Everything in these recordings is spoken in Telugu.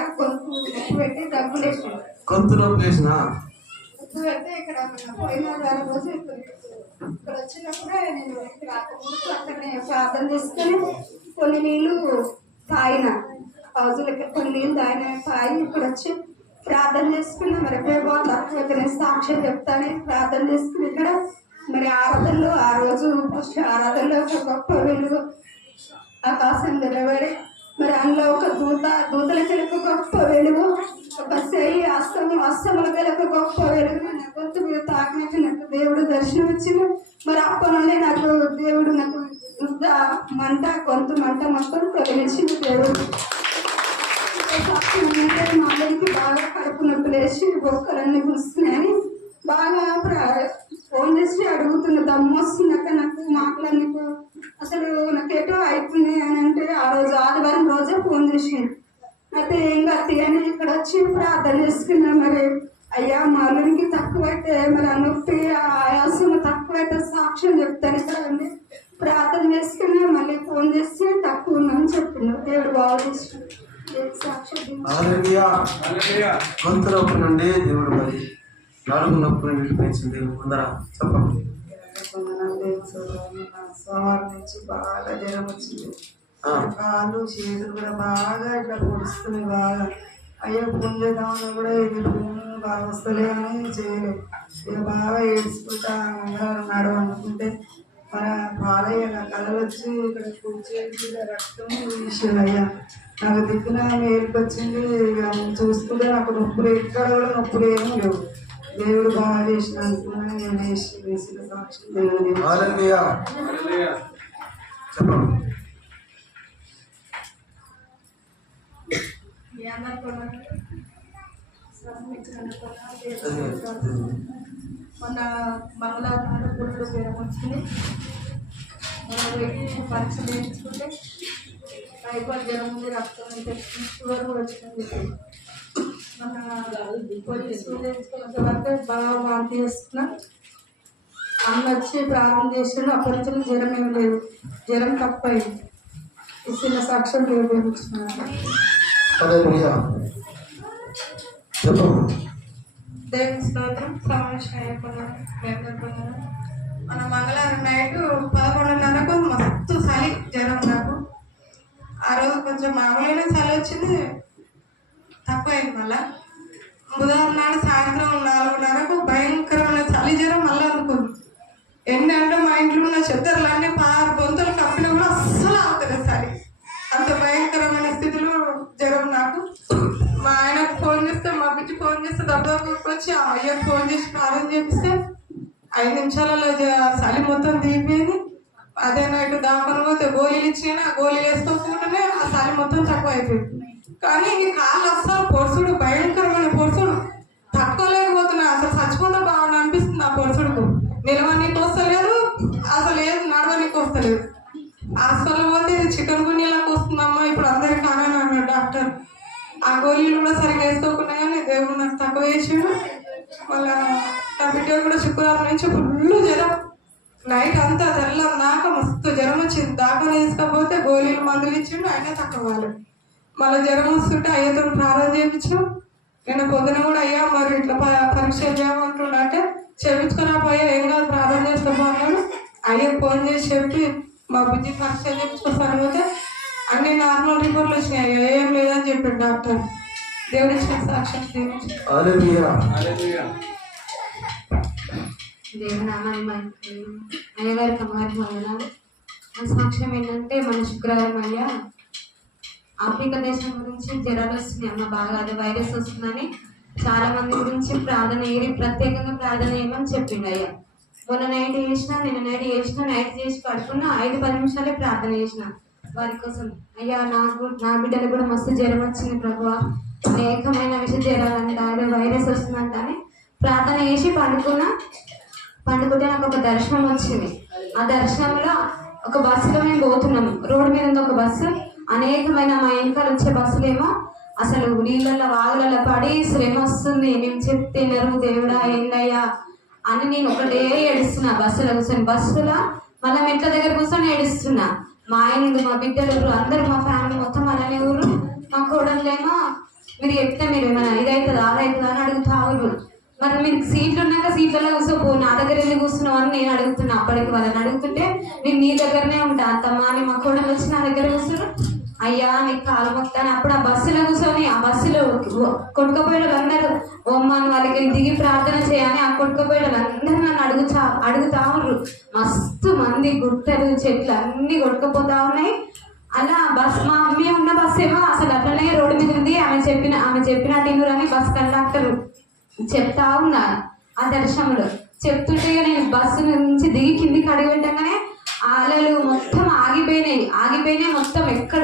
బాగా గొంతు నొప్పి పెట్టి దగ్గులు వేసింది గొంతు వేసిన పెడితే ఇక్కడ రోజు ఇక్కడ ఇక్కడ వచ్చినప్పుడే నేను ఇక్కడ అక్కడనే ప్రార్థన చేసుకుని కొన్ని నీళ్ళు తాగిన. పౌజులకి కొన్ని నీళ్ళు తాగిన. తాగి ఇక్కడ వచ్చి ప్రార్థన చేసుకున్న. మరి ఎప్పుడే బాగుంది అక్కడ నేను సాక్ష్యం చెప్తానే ప్రార్థన చేసుకుని ఇక్కడ మరి ఆరాధనలో ఆ రోజు ఫస్ట్ ఆరాధనలో ఒక గొప్ప వెలుగు ఆకాశం నిలబడి మరి అందులో ఒక దూత దూతల చెలకు గొప్ప వెలుగు ఒక శైలి అస్తము అస్తముల ఒక గొప్ప వెలుగు. నా గొంతు మీద తాకినట్టు నాకు దేవుడు దర్శనం వచ్చింది మరి అప్పటి నుండి నాకు దేవుడు నాకు దుద్ద మంట గొంతు మంట మొత్తం తొలగించింది దేవుడు. మా అమ్మకి బాగా కడుపు నొప్పి లేచి బొక్కలన్నీ కూస్తున్నాయని బాగా ప్ర- ఫోన్ చేసి అడుగుతున్న దమ్ము వస్తుందక్క నాకు మాట్లాడనీకు అసలు నాకు ఎటో అయిపోయింది అని అంటే ఆ రోజు ఆదివారం రోజే ఫోన్ చేసిండు. అయితే ఏం కాదు అని ఇక్కడ వచ్చి ప్రార్థన చేసుకున్నా మరి. అయ్యా మా అల్లుడికి తక్కువైతే మరి ఆ నొప్పి ఆ ఆయాసం తక్కువైతే సాక్ష్యం చెప్తాను ఇక్కడ ప్రార్థన చేసుకున్నా మళ్ళీ ఫోన్ చేసి తక్కువ ఉందని చెప్పిండు దేవుడు బాగా సాక్ష్యం నుండి దేవుడు మరి నాలుగు నొప్పి విడిపించింది ముందర చెప్పండి. సోమవారం నుంచి బాగా జ్వరం వచ్చింది కాళ్ళు చేతులు కూడా బాగా ఇట్లా పొడుస్తున్నాయి బాగా అయ్యో ఫోన్ కూడా ఇది బాగా వస్తలే అని చేయలేదు ఇక బాగా ఏడ్చుకుంటా అందరూ అనుకుంటే మన పాలయ్య నా కళలు వచ్చి ఇక్కడ కూర్చేసి రక్తం తీసేది అయ్యా నాకు దిక్కున మేలుకి ఇక చూసుకుంటే నాకు నొప్పులు ఎక్కడ కూడా నొప్పులు ఏమీ లేవు. దేవుడు బాగా చేసినందుకు. మొన్న మంగళవారం జ్వరం వచ్చింది మొన్న పోయి పరీక్ష చేయించుకుంటే టైఫాయిడ్ జ్వరం ఉంది రక్తం షుగర్ కూడా వచ్చింది బాగా చేస్తున్నా. వచ్చి ప్రారంభం చేసిన అప్పటి నుంచి జ్వరం ఏం లేదు. జ్వరం తప్పైంది. ఈ చిన్న సాక్ష్యం దేవుని స్తోత్రం సమావేశం మన మంగళవారం నైట్ పదకొండున్నరకు మస్తు చలి జ్వరం నాకు. ఆ రోజు కొంచెం మామూలుగానే చలి వచ్చింది. తక్కువైంది మళ్ళా? బుధవారం నాడు సాయంత్రం నాలుగున్నరకు భయంకరమైన చలి జ్వరం మళ్ళీ అనుకుంది ఎన్ని అంటే మా ఇంట్లో ఉన్న చెద్దర్లన్నీ పారు గొంతులు కప్పినా కూడా అస్సలు అవుతుంది చలి అంత భయంకరమైన స్థితిలో జ్వరం నాకు. మా ఆయనకు ఫోన్ చేస్తే మా బిడ్డ ఫోన్ చేస్తే దెబ్బకి వచ్చి ఆ అయ్యకు ఫోన్ చేసి ప్రార్థన చేపిస్తే ఐదు నిమిషాలలో చలి మొత్తం దిగిపోయింది. అదే నైట్ దాపను పోతే గోళీలు ఇచ్చిన గోళీలు వేస్తూ వేసుకోకుండానే ఆ చలి మొత్తం తక్కువ అయిపోయింది కానీ నీ కాళ్ళు అస్సలు పొరుసుడు భయంకరమైన పొరుసుడు తట్టుకోలేకపోతున్నా. అసలు చచ్చిపోతే బాగుంది అనిపిస్తుంది ఆ పొరుసుడుకు నిలవనీకి వస్తలేదు అసలు ఏది నడవనీకి వస్తలేదు. హాస్పిటల్ పోతే చికెన్ గున్యలకు వస్తుందమ్మా ఇప్పుడు అందరికి అని అన్నాడు డాక్టర్. ఆ గోళీలు కూడా సరిగ్గా వేసుకోకుండా కానీ దేవుడు నాకు తక్కువ వేసిండు వాళ్ళ నా బిడ్డ కూడా శుక్రవారం నుంచి ఫుల్ జ్వరం. నైట్ అంతా తెల్లం దాకా మస్తు జ్వరం వచ్చింది. దాకా వేసుకోకపోతే గోళీలు మందులు ఇచ్చిండు అయినా తక్కువ కాలేదు. మళ్ళీ జ్వరం వస్తుంటే అయ్యతో ప్రార్థన చేయించాం నేను పొద్దున కూడా అయ్యా మరి ఇట్లా పరీక్ష చేయమంటుండ అంటే చేయించుకున్నా పోయా ఏం కాదు ప్రార్థన చేస్తాము అన్నాడు. అయ్యా ఫోన్ చేసి చెప్పి మా బుద్ధి పరీక్ష చేయించుకొస్తాను పోతే అన్ని నార్మల్ రిపోర్ట్లు వచ్చినాయి అయ్యా ఏం లేదని చెప్పాడు డాక్టర్. దేవుడి సాక్ష్యం దేవుని నామాన్ని అయ్యగారికి అమ్మగారికి వందనాలు. సాక్ష్యం ఏంటంటే మన శుక్రవారం అయ్యా ఆఫ్రికా దేశం గురించి జ్వరాలు వస్తున్నాయి అమ్మ బాగా అది వైరస్ వస్తుందని చాలా మంది గురించి ప్రార్థన ఏరి ప్రత్యేకంగా ప్రార్థన చేయమని చెప్పిండు అయ్యా. మొన్న నైట్ చేసిన నిన్న నైట్ చేసిన నైట్ చేసి పడుకున్న ఐదు పది నిమిషాలే ప్రార్థన చేసిన వారి కోసం. అయ్యా నాకు నా బిడ్డలు కూడా మస్తు జ్వరం వచ్చింది ప్రభు. అనేకమైన విష జ్వరాలంట అదే వైరస్ వస్తుందంట అని ప్రార్థన చేసి పండుకున్నా. పండుకుంటే నాకు ఒక దర్శనం వచ్చింది. ఆ దర్శనంలో ఒక బస్సులో మేము పోతున్నాం రోడ్డు మీద ఉంది ఒక బస్సు. అనేకమైన మా వెనకాల వచ్చే బస్సులేమో అసలు నీళ్ళల్లో వాగులలో పడి శ్రమ వస్తుంది మేము చెప్తున్నారు దేవుడా ఏందయ్యా అని నేను ఒకటే ఏడుస్తున్నా. బస్సులో కూర్చొని బస్సులో మళ్ళీ మెట్ల దగ్గర కూర్చొని ఏడుస్తున్నా. మా ఆయన మా బిడ్డలు అందరు మా ఫ్యామిలీ మొత్తం అలానే ఊరు. మా కూడలేమో మీరు చెప్తే మీరు ఏమైనా ఇదవుతుందా అదవుతుందా అని అడుగుతారు మరి మీరు సీట్లు ఉన్నాక సీట్లలో కూర్చోపో నా దగ్గర వెళ్ళి కూర్చున్నావు అని నేను అడుగుతున్నా. అప్పటికి వాళ్ళని అడుగుతుంటే నేను నీ దగ్గరనే ఉంటా. అత్తమ్మ అని మా కోడలు వచ్చి నా దగ్గర కూర్చున్నారు. అయ్యా నీకు కాలు మొక్కుతాను అప్పుడు ఆ బస్సులో కూర్చొని ఆ బస్సులో కొట్టుకుపోయే వాళ్ళందరూ ఓమ్మని వాళ్ళకి దిగి ప్రార్థన చేయని ఆ కొట్టుకుపోయే వాళ్ళందరూ నన్ను అడుగుతా అడుగుతా ఉన్నారు మస్తు మంది గుట్టలు చెట్లు అన్ని కొట్టుకుపోతా ఉన్నాయి. అలా బస్ మా మమ్మీ ఉన్న బస్ ఏమో అసలు అట్లనే రోడ్డు మీద ఉంది. ఆమె చెప్పిన ఆమె చెప్పినట్టు అని బస్ కండక్టర్ చెప్తా ఉన్నా ఆ దర్శనంలో. చెప్తుంటే నేను బస్సు నుంచి దిగి కిందికి అడుగు పెట్టగానే అలలు మొత్తం ఆగిపోయినాయి. ఆగిపోయినాయి మొత్తం ఎక్కడ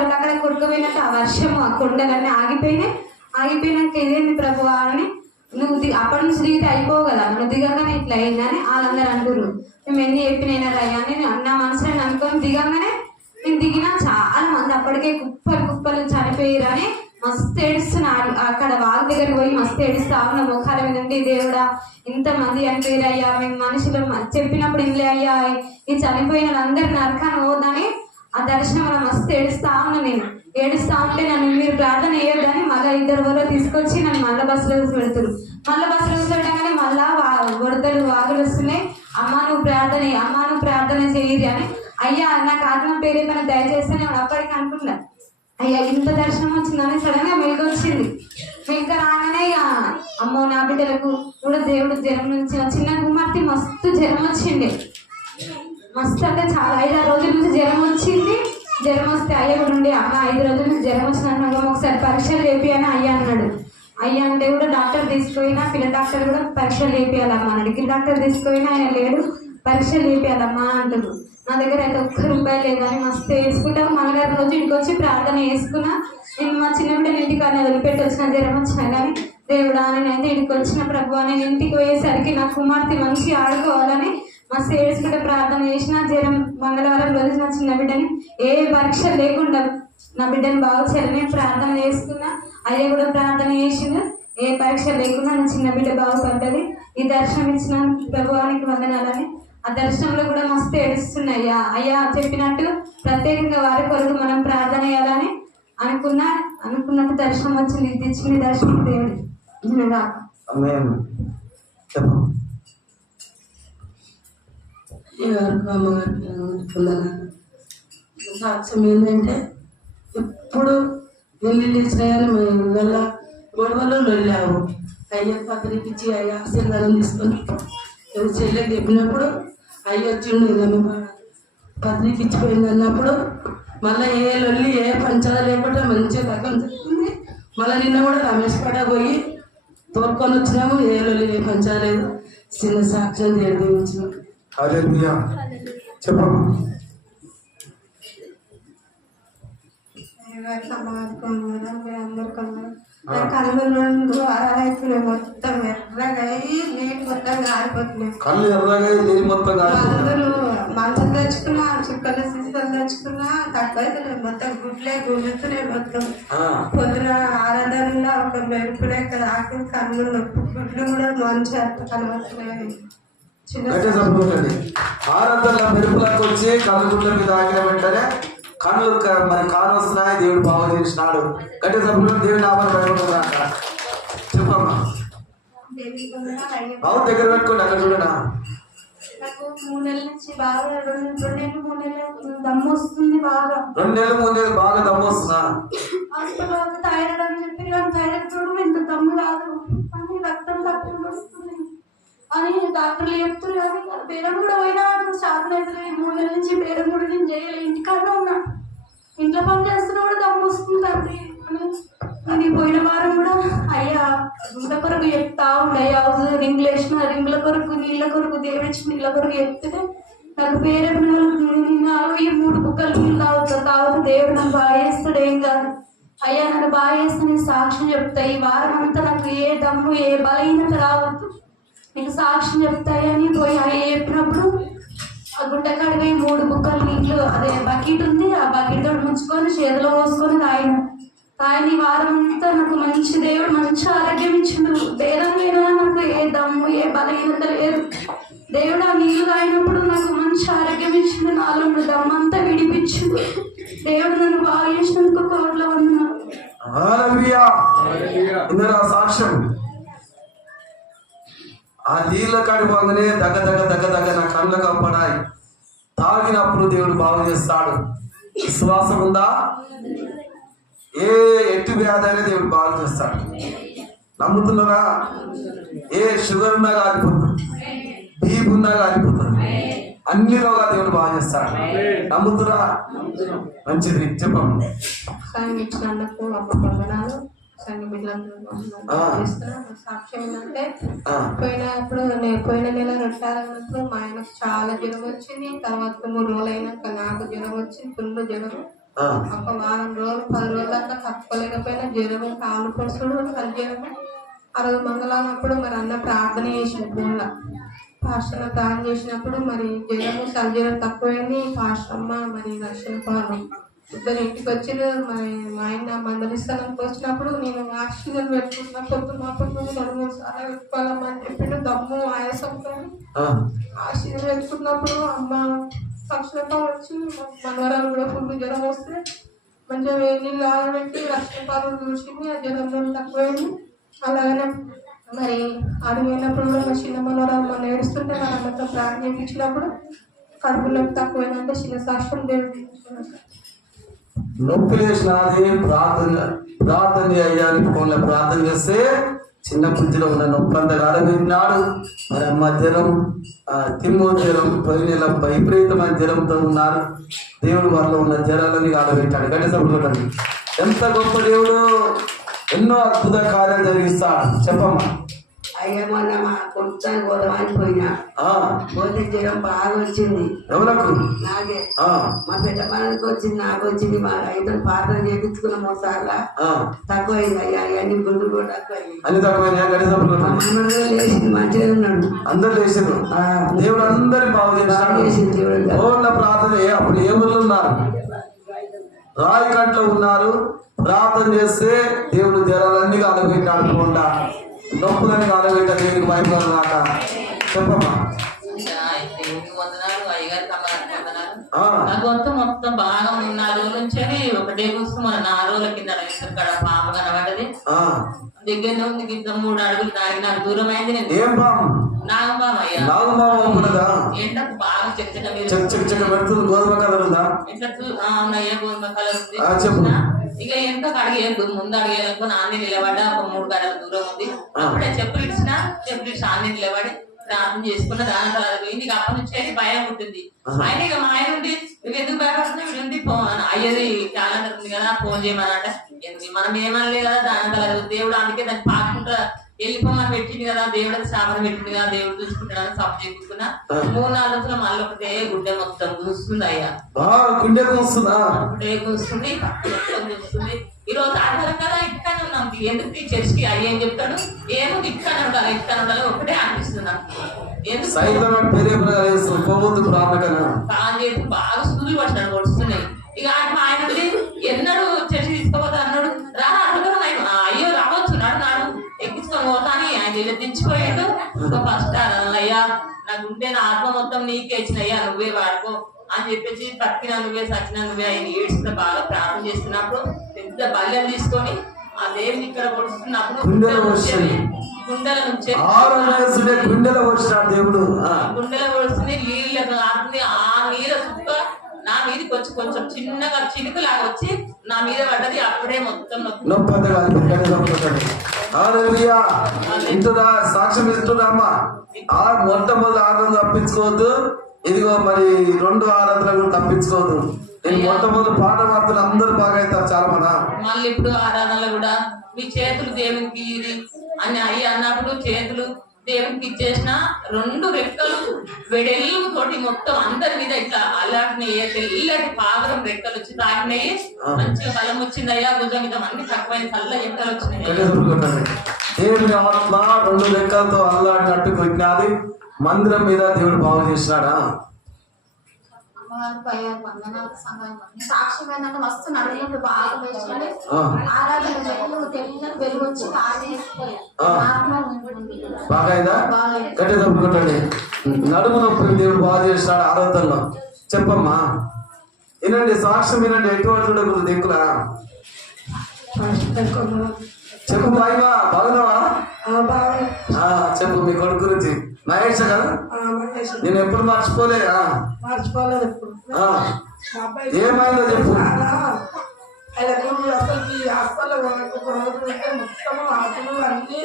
కొండలన్నీ ఆగిపోయినాయి. ఆగిపోయినాక ఇదేంది ప్రభు అని నువ్వు ది అప్పటి నుంచి దిగితే అయిపోవు కదా నువ్వు దిగంగానే ఇట్లా అయిందని వాళ్ళందరూ అంటున్నారు మేము ఎన్ని చెప్పినైనా రయ్యా నేను నా మనసులో అనుకొని దిగంగానే నేను దిగినా. చాలా మంది అప్పటికే కుప్పలు కుప్పలు చనిపోయిరని మస్తు ఏడుస్తున్నారు. అక్కడ వాళ్ళ దగ్గరికి పోయి మస్తు ఏడుస్తా ఉన్న ముఖాల మీద ఉండి దేవుడా ఇంత మంది చనిపోయారు అయ్యా మేము మనుషులు చెప్పినప్పుడు ఇల్లే అయ్యా ఈ చనిపోయిన వాళ్ళందరూ నరకాన్ని పోదని ఆ దర్శనం మనం మస్తు ఏడుస్తా ఉన్నా నేను. ఏడుస్తా ఉంటే నన్ను మీరు ప్రార్థన చేయొద్దని మళ్ళీ ఇద్దరు వల్ల తీసుకొచ్చి నన్ను మళ్ళీ బస్సులో పెడతారు. మళ్ళీ బస్సులో పెట్టగానే మళ్ళా వరదలు వాగులు వస్తున్నాయి. అమ్మ నువ్వు ప్రార్థన అమ్మ నువ్వు ప్రార్థన చేయరు అని. అయ్యా నాకు ఆత్మ పేరు ఏమైనా దయచేస్తే నేను అప్పటికి అనుకున్నా. అయ్యా ఇంత దర్శనం వచ్చిందని సడన్గా మెలుగు వచ్చింది. మెలక రాగానే ఇక అమ్మో నా బిడ్డలకు కూడా దేవుడు జ్వరం నుంచి చిన్న కుమార్తె మస్తు జ్వరం వచ్చింది. మస్తు అంటే చాలా. ఐదు ఆరు రోజుల నుంచి జ్వరం వచ్చింది. జ్వరం వస్తే అయ్య కూడా ఉండి అమ్మ ఐదు రోజుల నుంచి జ్వరం వచ్చినాక ఒకసారి పరీక్షలు చేపి అని అయ్య అన్నాడు. అయ్య అంటే కూడా డాక్టర్ తీసుకుపోయినా పిల్ల డాక్టర్ కూడా పరీక్షలు చేపియాలమ్మా అన్నాడు. కిల్ డాక్టర్ తీసుకుపోయినా ఆయన లేడు పరీక్షలు చేపియాలమ్మా అంటాడు. నా దగ్గర అయితే ఒక్క రూపాయి లేదని మస్తు వేసుకుంటాం మంగళవారం రోజు ఇంటికి వచ్చి ప్రార్థన వేసుకున్నా నేను మా చిన్నప్పుడు ఇంటికి అని వదిలిపెట్టి వచ్చిన జ్వరం వచ్చినా కానీ దేవుడా నేనైతే ఇంటికి వచ్చిన ప్రభు? నేను ఇంటికి పోయేసరికి నా కుమార్తె మంచి ఆడుకోవాలని మస్తు ఏడ్చుకుంటే ప్రార్థన చేసిన జ్వరం మంగళవారం రోజు నా చిన్న బిడ్డని ఏ పరీక్ష లేకుండా నా బిడ్డని బాగు చేయాలని ప్రార్థన చేసుకున్నా. అయ్య కూడా ప్రార్థన చేసిండు. ఏ పరీక్ష లేకుండా నా చిన్న బిడ్డ బాగుపడ్డది. ఈ దర్శనం ఇచ్చిన ప్రభువానికి వందనాలని. ఆ దర్శనంలో కూడా మస్తు ఏడుస్తున్నాయి అయ్యా. అయ్యా చెప్పినట్టు ప్రత్యేకంగా వారి కొరకు మనం ప్రార్థన చేయాలని అనుకున్నా అనుకున్నట్టు దర్శనం వచ్చింది. ఇది ఇచ్చింది దర్శనం దేవుడి చెప్పు. ఎవరికి అమ్మగారికి పొందాలి సాక్ష్యం ఏంటంటే ఎప్పుడు వెళ్ళి ఇచ్చినా కానీ మేము ఇళ్ళ గొడవలు వెళ్ళాము అయ్యా పత్రికిచ్చి అయ్యా ఆశీర్వాదం తీసుకొని ఎవరు చెల్లెకి చెప్పినప్పుడు అయ్యో వచ్చిండు ఏదమ్మా పత్రిక ఇచ్చిపోయింది అన్నప్పుడు మళ్ళీ ఏ లొల్లి ఏ పంచాల లేకుండా మంచిగా రకం జరిగింది మళ్ళీ నిన్న కూడా రమేష్ పడ పోయి తోలుకొని వచ్చినాము. ఏ లొల్లి ఏ పంచాలేదు చిన్న సాక్ష్యం దేవుడి వారాలు అవుతున్నాయి మొత్తం ఎర్రగా అయ్యి నీటి మొత్తం కారిపోతున్నాయి కళ్ళు ఎర్రగా నీరు మొత్తం అందరూ మంచం తెచ్చుకున్నా చుక్కలు సీసాలు తెచ్చుకున్నా తక్కువ అవుతున్నాయి మొత్తం గుడ్లే గుంజుతున్నాయి మొత్తం. పొద్దున ఆరాధనలో ఒక మెరుపుడే కదా ఆకు కన్ను నొప్పి గుడ్లు కూడా మంచి కనబడుతున్నాయి గట్టిగా చదువుకోండి ఆరాధనల మెరుపులకు వచ్చి కళ్ళు గుడ్ల మీద ఆగిన వెంటనే కళ్ళు మరి కాలు వస్తున్నాయి దేవుడు బాగు చేసినాడు. గట్టిగా చదువుకుంటే దేవుడు ఆమె భయపడుతున్నా చెప్పమ్మా. బాగు దగ్గర పెట్టుకోండి అక్కడ చూడనా నాకు మూడు నెలల నుంచి బాగా రెండు రెండేళ్ళు మూడు నెలలు దమ్ము వస్తుంది బాగా. రెండు నెలల ముందే బాగా దమ్ము వస్తున్నా హాస్పిటల్ వస్తే థైరాయిడ్ అని చెప్పి కానీ థైరాయిడ్ చూడడం ఎంత దమ్ము రాదు. అని రక్తం తక్కువ వస్తుంది. అని డాక్టర్లు చెప్తున్నారు కానీ బేరం కూడా పోయినా శాతం అవుతుంది మూడు నెలల నుంచి బేరం కూడా నేను చేయలేదు ఇంటికాడ ఉన్నా. ఇంట్లో పని చేస్తున్నా కూడా దమ్ము వస్తుంది తండ్రి అని పోయిన వారం కూడా అయ్యా ఇంత కొరకు చెప్తా ఉండే. రింగ్ రింగ్లు వేసిన రింగ్ల కొరకు నీళ్ళ కొరకు దేవిచ్చిన నీళ్ళ కొరకు చెప్తే నాకు పేరు నాలుగు ఈ మూడు బుక్కలు నీళ్ళు తాగుతా తాగుతూ దేవుడు నన్ను బాగా చేస్తాడు. ఏం కాదు. అయ్యా నన్ను బాగా చేస్తా నేను సాక్ష్యం చెప్తా. ఈ వారం అంతా నాకు ఏ దమ్ము ఏ బలహీనత రావద్దు. నీకు సాక్ష్యం చెప్తాయని పోయి అయ్యి చెప్పినప్పుడు ఆ గుడ్డ కడిగి మూడు బుక్కలు నీళ్ళు అదే బకెట్ ఉంది ఆ బకెట్ తోటి ముంచుకొని చేతిలో పోసుకొని తాగిన. తాగిన ఈ వారం అంతా నాకు మంచి దేవుడు మంచి ఆరోగ్యం ఇచ్చిండు. భేదం లేనా నాకు ఏ దమ్ము ఏ బలహీనత లేదు. దేవుడు ఆ నీళ్ళు తాగినప్పుడు నాకు మంచి ఆరోగ్యం ఇచ్చిండు. నాలో ఉన్న దమ్ము అంతా విడిపించిండు. దేవుడు నన్ను బాగా చేసినందుకు కోట్ల. ఇందులో సాక్ష్యం? ఆ నీళ్ళ కాడి పోగానే దగ్గ దగ్గ దగ్గ దగ్గ నా కళ్ళ కంపడాయి తాగినప్పుడు దేవుడు బాగు చేస్తాడు. విశ్వాసం ఉందా? ఏ ఎట్టి వ్యాధి దేవుడు బాగు చేస్తాడు. నమ్ముతున్నారా? ఏ షుగర్ ఉన్నా కాలిపోతుంది. బీపీ ఉన్నా కాలిపోతుంది. అన్ని రోగాలు దేవుడు బాగు చేస్తాడు. నమ్ముతురా మంచిది చెప్పండి. సాక్ష్యం ఏంటంటే పోయినప్పుడు నేను పోయిన నెల రొట్టాలన్నప్పుడు మా ఆయనకు చాలా జ్వరం వచ్చింది. తర్వాత మూడు రోజులు అయినాక నాకు జ్వరం వచ్చింది ఫుల్ జ్వరం. ఒక వారం రోజులు పది రోజుల దాకా తట్టుకోలేకపోయినా జ్వరం కాలు పొడుచుడు కలి జ్వరం ఆ రోజు మంగళవారం అప్పుడు మరి అన్న ప్రార్థన చేసిన ఫోన్లో పాస్టర్ ప్రార్థన చేసినప్పుడు మరి జ్వరం తక్కువైంది. పాస్టర్ అమ్మ మరి రక్షణ ఇద్దరు ఇంటికి వచ్చిన మా ఆయన మందలిస్తానికి వచ్చినప్పుడు నేను ఆక్సిజన్ పెట్టుకున్న పొద్దున్న పొద్దున్న రెండు మూడు సార్లు పెట్టుకోవాలమ్మా అని చెప్పిండు దమ్ము ఆయాసంతో ఆ, ఆశీర్వాదం పెట్టుకున్నప్పుడు అమ్మ పక్షులతో వచ్చి మనవరాలు కూడా ఫుల్ జ్వరం వస్తే మంచిగా వేడి నీళ్ళు ఆగబెట్టి రక్తపాలు చూసింది ఆ జ్వరం కూడా తక్కువైంది అలాగనే మరి అడిగినప్పుడు కూడా మా చిన్న మనవరాలు మనం ఏడుస్తుంటే మన అమ్మతో ప్రాణం చేయించినప్పుడు కడుపులోకి తక్కువైందంటే చిన్న సాక్ష్యం దేవుడు. నొప్పి లేచినది ప్రార్థన ప్రార్థన అయ్యాని ఫోన్లో ప్రార్థన చేస్తే చిన్న పుంజులో ఉన్న నొప్పి అంతా ఆడబెట్టినాడు మరి అమ్మ జ్వరం ఆ, తిమ్మో జ్వరం పోయిన నెల విపరీతమైన జ్వరంతో ఉన్నారు. దేవుడు వారిలో ఉన్న జ్వరాలని ఆడబెట్టాడు గట్టి సభ్యులు ఎంత గొప్ప దేవుడు. ఎన్నో అద్భుత కార్యాలు జరిగిస్తాడు. చెప్పమ్మా. మా పోయినా. పోతే జ్వరం బాగా వచ్చింది. ఎవరకు నాకే. ఆ, మా పెద్ద వచ్చింది నాకు వచ్చింది మా రైతు పాత్ర చేపించుకున్న మూడు సార్లు ఆ, తక్కువైంది అయ్యా గుండు కూడా తక్కువైంది. లేచింది మంచిగా ఉన్నాడు. అందరు లేచారు ఆ, దేవుడు అందరి బాగు బాగా చేస్తాడు చేసింది దేవుడు ఓళ్ళ ప్రార్థన ఏ- అప్పుడు ఏ ఊర్లో ఉన్నారు? రాయకట్లో ఉన్నారు. ప్రార్థన చేస్తే దేవుడు జ్వరాలన్నీ కాలబెట్టాడు పోండా నొప్పులన్నీ కాలబెట్ట దేవునికి భయపడనాక చెప్పమ్మా. దేవునికి వందనాలు అయ్యగారికి అమ్మగారికి వందనాలు ఆ, నా గొంతు మొత్తం బాగా నాలుగు రోజుల నుంచి ఒకటే కూర్చు మన నాలుగు రోజుల కింద ఇక్కడ పాప కనబడ్డది ఆ. దగ్గరనే ఉంది గిద్ద మూడు అడుగులు నాలుగు నాకు దూరం అయింది ఎండకు బాగా చెక్ చెక్ చెక్ పెడుతుంది గోధుమ కలర్? ఉందా గోధుమ కలర్ ఉంది ఇక ఎంత అడిగేది? ముందు అడిగేలకు నాన్న నిలబడ్డా ఒక మూడు గంటల దూరం ఉంది. అప్పుడే చెప్పులు ఇచ్చిన చెప్పులు ఇచ్చి నాన్న నిలబడి ప్రార్థన చేసుకున్న దాని కలర్ పోయింది. ఇక అప్పటి నుంచి అయితే భయం ఉంటుంది ఆయన ఇక మా ఆయన ఉండి నువ్వు ఎందుకు భయపడుతున్నావు? వీడు ఉంది ఫోన్ అయ్యేది క్యాలెండర్ ఉంది కదా ఫోన్ చేయమని అంటే. "ఏంది, మనం ఏమనలే కదా దాని కలర్ దేవుడు అందుకే దాన్ని పాకుంటా వెళ్ళిపోమని పెట్టింది కదా దేవుడు శాపన పెట్టింది కదా దేవుడు చూసుకుంటాడని సబ్ చేసుకున్నా మూడు నాలుగు రోజులు మళ్ళీ ఒకటే గుడ్డ మొత్తం చూస్తుంది అయ్యా బాగా గుండె కూస్తుందా మొత్తం చూస్తుంది ఈ రోజు ఆధారం కదా ఇక్కడనే ఉన్నాం. ఎందుకు చర్చికి అయ్యి ఏం చెప్తాడు? ఏమో ఇక్కడనే ఉండాలి ఇక్కడనే ఉండాలి ఒకటే అనిపిస్తుంది చేసి బాగా పట్టినాడు ఇక ఆయన ఉండి, ఎన్నడూ దించిపోయాడు ఇంకా ఫస్ట్ అయ్యా నాకు ఉంటే నా ఆత్మ మొత్తం నీకే ఇచ్చినయ్యా. నువ్వే వాడుకో అని చెప్పేసి పట్టిన నువ్వే సచిన నువ్వే ఆయన ఏడ్చుకుంటే బాగా ప్రార్థన చేస్తున్నప్పుడు పెద్ద బల్యం తీసుకొని ఆ దేవుని ఇక్కడ కొడుతున్నప్పుడు గుండెలో నుంచి గుండెలో దేవుడు. గుండెలో నీళ్ళ ఆడుతుంది ఆ నీళ్ళ సుక్క నా మీదకి వచ్చి కొంచెం చిన్నగా చినుకులాగా వచ్చి నా మీద పడ్డది అప్పుడే మొత్తం నొప్పి నొప్పి అంతా కాదు సభ్యులు హల్లెలూయా! ఇంటుదా సాక్ష్యం ఇస్తున్నామ్మా ఆ మొట్టమొదటి ఆరాధన తప్పించుకోవద్దు. ఇదిగో మరి రెండు ఆరాధనలు కూడా తప్పించుకోవద్దు. నేను మొట్టమొదటి పాట మాత్రం అందరూ బాగా అవుతారు చాలా మన. మళ్ళీ ఇప్పుడు ఆరాధనలో కూడా మీ చేతులు దేవునికి అని అయ్యి అన్నప్పుడు చేతులు దేవునికి ఇచ్చేసిన రెండు రెక్కలు వెడెల్లు తోటి మొత్తం అందరి మీద ఇట్లా అలాంటినాయి తెల్లటి పాగరం రెక్కలు వచ్చి తాగినాయి మంచిగా బలం వచ్చింది. అయ్యా భుజం మీద అన్ని తక్కువైన చల్ల ఎక్కలు వచ్చినాయి. దేవుని ఆత్మ రెండు లెక్కలతో అల్లాడినట్టు కొట్టినది మందిరం మీద దేవుడు బాగు చేసినాడా? అమ్మవారి పై వందనాలు సంఘం సాక్ష్యం ఏంటంటే మస్తు నడుములు బాగా వేసుకొని ఆరాధన తెల్లని వెలుగు వచ్చి ఆడేసిపోయాయి ఆ. నార్మల్ ఉంటుంది బాగా అయిందా గట్టి తప్పుకుంటండి నడుము నొప్పి దేవుడు బాగు చేసినాడు ఆరాధనలో. చెప్పమ్మా. వినండి సాక్ష్యం వినండి. ఎటువంటి దిక్కులా? చెప్పు బాయ్మా బాగున్నావా? బాగా ఆ, చెప్పు మీ కొడుకు గురించి. మహేష్ కదా? నేను ఎప్పుడు మర్చిపోలే మర్చిపోలేదు ఇప్పుడు ఆ. మా అబ్బాయి ఏమైందో చెప్పు. చాలా ఆయనకు అసలుకి హాస్పిటల్ ఒక రోజు ఉంటే మొత్తం అన్ని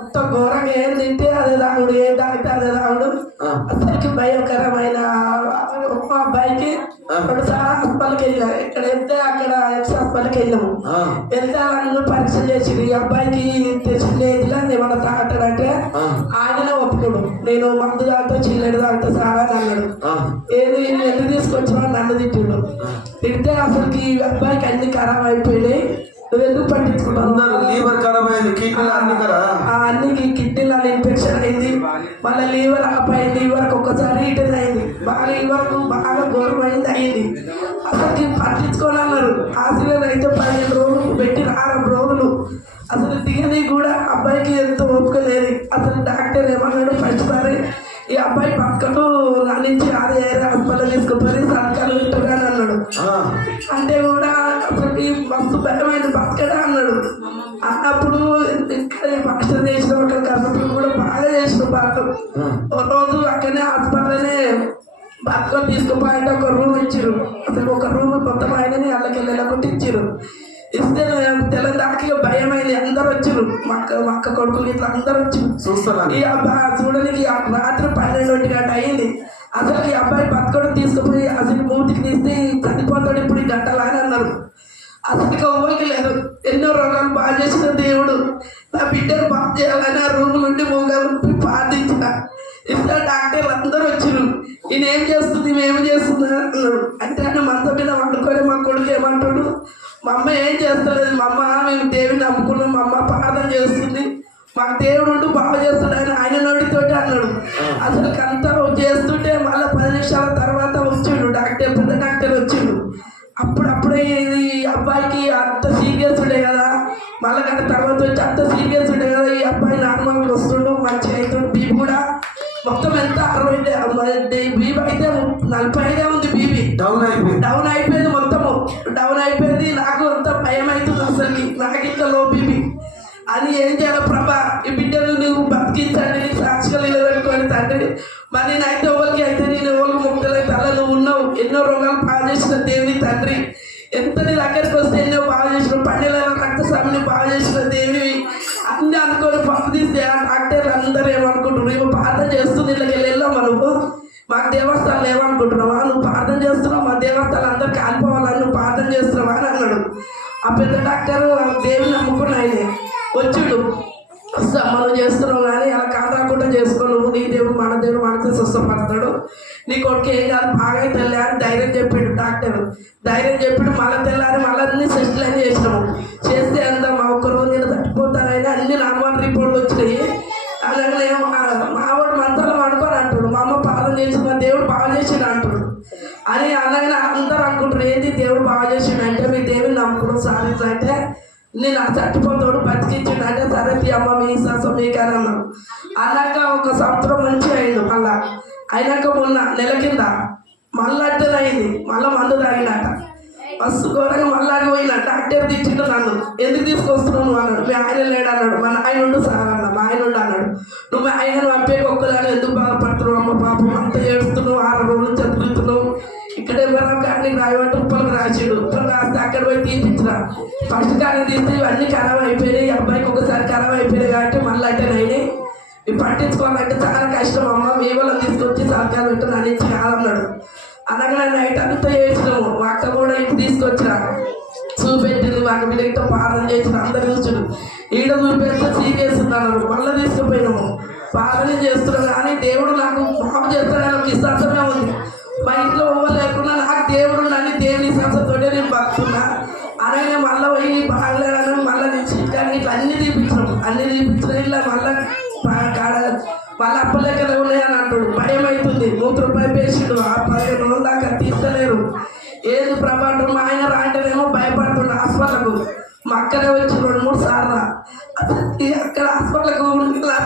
మొత్తం ఘోరంగా ఏం తింటే అదే తాగుడు ఏం తాగితే అదే తాగుడు. అసలుకి భయంకరమైన మా అబ్బాయికి రెండు సార్లు హాస్పిటల్కి వెళ్ళాం ఇక్కడ వెళ్తే అక్కడ ఎక్స్ హాస్పిటల్కి వెళ్ళాము వెళ్తే అందరూ పరీక్ష చేసి ఈ అబ్బాయికి తెలిసిందేది ఏమన్నా తాగటాడంటే ఆ. ఆయననే ఒప్పుకోడు నేను మందు తాగుతా చిల్లెడు తాగుతా సారా అని అన్నాడు. ఏది ఎందుకు తీసుకొచ్చినా నన్ను తిట్టిండు. తిడితే అసలుకి ఈ అబ్బాయికి అన్ని ఖరాబ్ అయిపోయినాయి. నువ్వు ఎందుకు పట్టించుకుంటావు లీవర్ ఖరాబ్ అయింది కిడ్నీలు అన్ని కదా? ఆ అన్ని కిడ్నీలో ఇన్ఫెక్షన్ అయింది. మళ్ళీ లీవర్ ఆప్ అయింది లివర్కి ఒక్కసారి రిటర్న్ అయింది. బాగా లివర్కు బాగా ఘోరం అయింది అయింది. అసలుకి పట్టించుకోనన్నారు ఆశీర్వాదం అయితే పదిహేను రోజులు పెట్టి ఆరు రోజులు అసలు దిగని కూడా అబ్బాయికి ఎంతో ఒప్పుకోలేదు అసలు డాక్టర్ ఏమన్నాడు ఫస్ట్ సారి. ఈ అబ్బాయి పక్కకు అది ఏరే హాస్పిటల్ తీసుకుపోయి సర్కారు వింటుగా అన్నాడు. అంటే కూడా అసలుకి మస్తు భయమైంది బతకడా అన్నాడు. అన్నప్పుడు ఇక్కడ ఫంక్షన్ చేసిన ఒక కసపులు కూడా బాగా చేసిన ఆ. ఒక రోజు అక్కడనే హాస్పిటల్లోనే బాగా తీసుకుపోయింటే ఒక రూమ్ ఇచ్చారు అసలు ఒక రూమ్ మొత్తం ఆయనని వెళ్ళకుండా ఇస్తే తెలంగాణకి భయమైంది. అందరు వచ్చారు మా అక్క మా అక్క కొడుకులు ఇట్లా అందరు వచ్చారు చూస్తున్నాను ఈ అబ్బాయి చూడడానికి రాత్రి పన్నెండు గంట అయింది. అసలు ఈ అబ్బాయి బతకడం తీసుకుపోయి అసలు మూతికి తీస్తే చనిపోతాడు ఇప్పుడు ఈ గంటలు అని అన్నారు. అసలు ఎవరికి లేదు. ఎన్నో రోగాలు బాగా చేసిన దేవుడు నా బిడ్డను బాగా చేయాలని ఆ రూమ్ నుండి మూగలు ప్రార్థించిన. ఇంత డాక్టర్లు అందరూ వచ్చారు ఈయన ఏం చేస్తుంది మేము చేస్తుంది అన్నాడు అంటే ఆయన మంచం మీద వండుకొని మా కొడుకు ఏమంటాడు? మా అమ్మ ఏం చేస్తలేదు మా అమ్మ మేము దేవుని నమ్ముకున్నాం మా అమ్మ ప్రార్థన చేస్తుంది. మాకు దేవుడు ఉంటూ బాగా చేస్తాడు ఆయన ఆయన నోటితోటి అన్నాడు అసలు అంతా చేస్తుంటే మళ్ళీ పది నిమిషాల తర్వాత వచ్చిండు. డాక్టర్ పెద్ద డాక్టర్ వచ్చిండు. అప్పుడప్పుడే ఈ అబ్బాయికి అంత సీరియస్ ఉండే కదా. మళ్ళీ గంట తర్వాత వచ్చి అంత సీరియస్ ఉండే కదా. ఈ అబ్బాయి నార్మల్గా వస్తుండు మంచిగా అవుతుండు బీపీ కూడా మొత్తం ఎంత అరవై బీపీ అయితే నలభై ఐదే ఉంది బీపీ. డౌన్ అయిపోయింది. డౌన్ అయిపోయింది మొత్తము. డౌన్ అయిపోయింది. నాకు అంత భయం అవుతుంది అసలు నాకు ఇంత లో బీపీ. అని ఏం చేయాలి ప్రభా? ఈ బిడ్డను నువ్వు బతికించండి సాక్షిగా నిలబెట్టుకొని తండ్రి మరి నేనైతే ఎవరికి అయితే నేను ఎవరికి ముక్కలైతే అలా నువ్వు ఉన్నావు? ఎన్నో రోగాలు బాగా చేసిన దేవుని తండ్రి. ఎంత నీ దగ్గరికి వస్తే ఎన్నో బాగా చేసిన పండుగల రక్తస్వామిని బాగా చేసిన దేవి అన్ని అనుకొని పంపిస్తే ఆ డాక్టర్లు అందరూ ఏమనుకుంటున్నారు? ఇవి ప్రార్థన చేస్తూ నీళ్ళకి వెళ్ళాం నువ్వు? మాకు దేవస్థానాలు ఏమనుకుంటున్నావా? నువ్వు ప్రార్థన చేస్తున్నావు? మా దేవస్థానాలు అందరు కాలిపోవాలని నువ్వు ప్రార్థన చేస్తున్నావా? అని అన్నాడు. ఆ పెద్ద డాక్టర్ దేవుని నమ్ముకున్నాయి వచ్చిండు. మనం చేస్తున్నావు కానీ అలా కాదాకుండా చేసుకో నువ్వు నీ దేవుడు మన దేవుడు మనతో స్వస్థపడతాడు నీ కొడుకు ఏం కాదు బాగా తెల్లా అని ధైర్యం చెప్పిండు డాక్టర్. ధైర్యం చెప్పిండు మళ్ళీ తెల్లారి మళ్ళీ అన్ని సెటిల్ అని చేసి నెల కింద మళ్ళీ అట్టనే మళ్ళీ మందు తాగినట బస్సు ఘోరంగా మళ్ళా పోయిన డాక్టర్ తెచ్చిండు నన్ను. ఎందుకు తీసుకొస్తున్నావు నువ్వు? అన్నాడు. మీ ఆయన లేడు అన్నాడు మన ఆయన ఉండు సార్ అన్న మా ఆయన ఉండు అన్నాడు. నువ్వు ఆయనను పంపే ఒక్కదాన్ని ఎందుకు బాధపడుతున్నావు? అమ్మ పాపం అంత ఏడుస్తున్నావు. ఆరు రోజులు చదువుతున్నావు. ఇక్కడే మనం కానీ రాయమంటే ఉప్పలకు రాసిండు. ఉప్పలు రాస్తే అక్కడ పోయి తీపించిన ఫస్ట్ కానీ తీస్తే ఇవన్నీ ఖరాబ్ అయిపోయినాయి. ఈ అబ్బాయికి ఒకసారి ఖరాబ్ అయిపోయినాయి కాబట్టి మళ్ళీ అంటే అయినాయి ఇవి పట్టించుకోవాలంటే చాలా కష్టం. అమ్మ మీ వాళ్ళని తీసుకొచ్చి సర్కారు పెట్టు నన్ను కాదన్నాడు అనగా నైట్ అంతా చేసినాము మా అక్క కూడా ఇంటి తీసుకొచ్చిన. చూపెట్టింది మాకు వీళ్ళతో పాలన చేసిన అందరు చూసాడు ఈడ చూపెడితే సీరియస్ ఉన్నాను మళ్ళీ తీసుకుపోయినాము. పాలన చేస్తున్నాం కానీ దేవుడు నాకు బాగు చేస్తాడని ఒక విశ్వాసమే ఉంది. మా ఇంట్లో ఊహ లేకుండా నాకు దేవుడు నన్ను దేవుని విశ్వాసంతోటే నేను బతుకున్నా. అనగానే మళ్ళీ పోయి బాగలేదని మళ్ళీ నేను కానీ ఇట్లా అన్ని తీపించాము అన్ని తీపించిన వాళ్ళ అప్పలెక్కలు ఉన్నాయని అంటాడు. భయం అవుతుంది. మూత్ర పైపు ఆ పదిహేను రోజుల దాకా తీస్తలేరు. ఏది ప్రభావం మా ఆయన రాంటేనేమో భయపడుతుండు హాస్పిటల్కు. మా అక్కనే వచ్చి రెండు మూడు సార్లు అక్కడ హాస్పిటల్కు ఇలా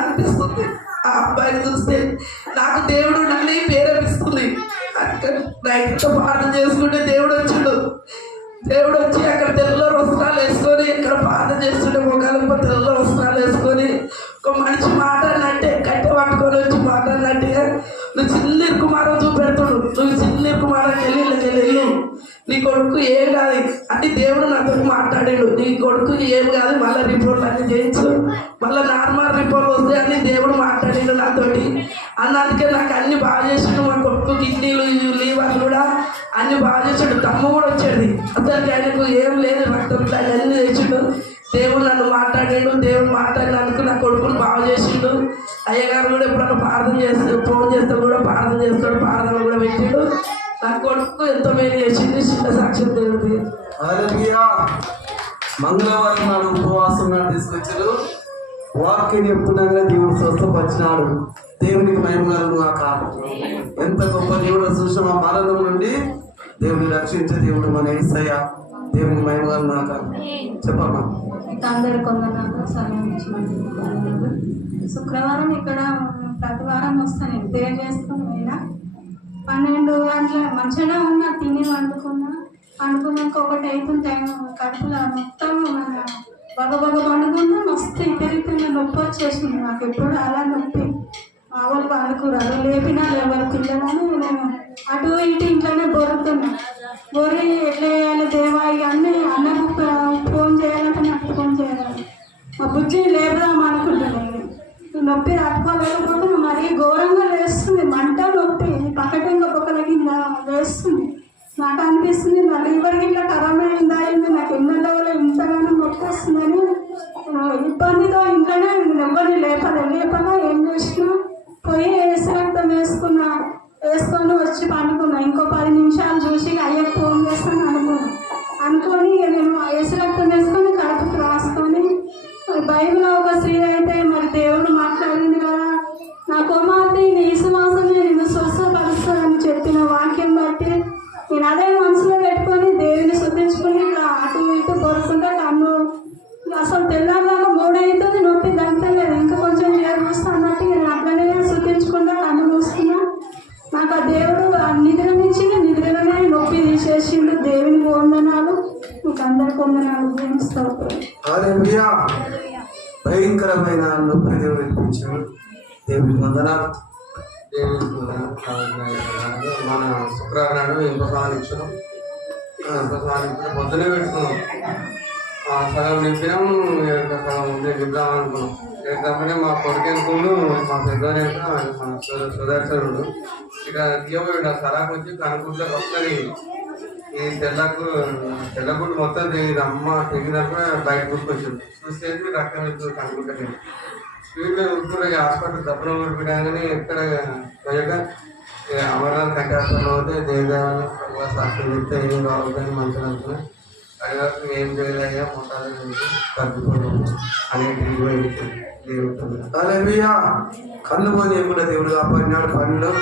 అనిపిస్తుంది. ఆ అబ్బాయిని చూస్తే నాకు దేవుడు నన్ను ప్రేరేపిస్తుంది. అక్కడ రైతుతో ప్రార్థన చేసుకుంటే దేవుడు వచ్చిండు. దేవుడు వచ్చి అక్కడ తెల్ల వస్త్రాలు వేసుకొని ఇక్కడ ప్రార్థన చేస్తుంటే ఒక తెల్ల వస్త్రాలు వేసుకొని ఒక మంచి మాట్లాడినట్టే నువ్వు చిన్న కుమారం చూపెడుతుడు. నువ్వు చిన్న కుమారం చెల్లి చెల్లెళ్ళు నీ కొడుకు ఏం కాదు. అని దేవుడు నాతో మాట్లాడాడు. నీ కొడుకు ఏం కాదు. మళ్ళీ రిపోర్ట్లు అన్ని చేయించు. మళ్ళీ నార్మల్ రిపోర్ట్ వస్తే అని దేవుడు మాట్లాడాడు నాతోటి. అన్నందుకే నాకు అన్ని బాగా చేసిండు. మా కొడుకు కిడ్నీలు లీవర్ కూడా అన్ని బాగా చేసాడు. తమ్ము కూడా వచ్చేది అతనికి ఆయనకు ఏం లేదు. రక్తం అన్ని చేసాడు. దేవుడు నన్ను మాట్లాడాడు దేవుడు మాట్లాడినందుకు నా కొడుకును బాగా చేసిండు. అయ్యగారు కూడా ఎప్పుడన్నా ప్రార్థన చేస్తాడు ఫోన్ చేస్తే కూడా ప్రార్థన చేస్తాడు ప్రార్థన కూడా పెట్టిండు. నా కొడుకు ఎంతో మేలు చేసింది చిన్న సాక్ష్యం దేవుడి మంగళవారం నాడు ఉపవాసం నాడు తీసుకొచ్చారు. వాక్యం చెప్తున్నాగా దేవుడు స్వస్థపరిచినాడు. దేవునికి మహిమగాను కాక ఎంత గొప్ప దేవుడు చూసిన మరణం నుండి దేవుని రక్షించే దేవుడు మన ఏసయ్య. దేవునికి మహిమగాను కాక చెప్పమ్మా. అందరు కొందరు సమయం ఇచ్చినందుకు శుక్రవారం ఇక్కడ ప్రతి వారం వస్తాను. నేను ప్రేర్ చేసుకుని పన్నెండు గంటల మంచిగా ఉన్నా తిని వండుకున్నా. పండుకున్నాక ఒకటి అవుతుంది టైం కడుపులో మొత్తం బగ బగ వండుకున్నా మస్తు ఇతరితున్న నొప్పి వచ్చేసింది. నాకు ఎప్పుడు అలా నొప్పి. మా వాళ్ళు పడుకురారు లేపినా ఎవరు పిల్లలను నేను అటు ఇటు ఇంట్లోనే బొరుతున్నా. బొరి ఎట్లా చేయాలి దేవా ఇవన్నీ అన్నకు ఫోన్ చేయాలంటే నాకు ఫోన్ చేయాలి. మా బుజ్జి లేపుదాం అనుకుంటున్నాను నొప్పి తట్టుకోలేకపోతే మరీ ఘోరంగా లేస్తుంది. మంట నొప్పి పక్కటంగా బొక్కల కింద వేస్తుంది నాకు అనిపిస్తుంది నా లివర్ ఇట్లా కరోనా అయిందా అయింది నాకు ఎన్నో ఇంతగానో నొప్పి వస్తుందని ఇబ్బందితో ఇంట్లోనే ఎవరిని లేపలే. లేపగా ఏం చేసినా పోయి వేసి రక్తం వేసుకున్నా వేసుకొని వచ్చి పండుకున్నా. మన శుక్రవారం నాడు ఇంకో ప్రసాదించడం ఇచ్చాం పొద్దునే పెట్టుకున్నాం. ఆ, సగం నింపినాం ఇంకా సగం ఉంది నింపుదాం అనుకున్నాం. లేకపోతే మా కొడుకు మా పెద్ద మన సుదర్శనుడు ఇక తీయబోయి సరాకు వచ్చి కనుకుంటే వస్తుంది ఈ తెల్లకు తెల్లగుడు మొత్తం తెలియదు అమ్మ తెగినాక బయట గుర్తుకొచ్చింది చూస్తే రక్తం ఇచ్చింది కనుకుంటే స్పీడ్లో ఉరుకురు హాస్పిటల్ దప్పులో ఊరిపోయాగానే ఎక్కడ పోయాక అమరనాథ్ కట్టాల్సిన పోతే దేదాలు సాక్షి చెప్తే ఏం కావాలి మంచిగా అనుకున్నా అడిగాక ఏం చేయలేదా మొత్తాలు తగ్గిపోతుంది అనేది దేవుడు కళ్ళు కన్ను పోనీ కూడా దేవుడు కాపాడినాడు పనులు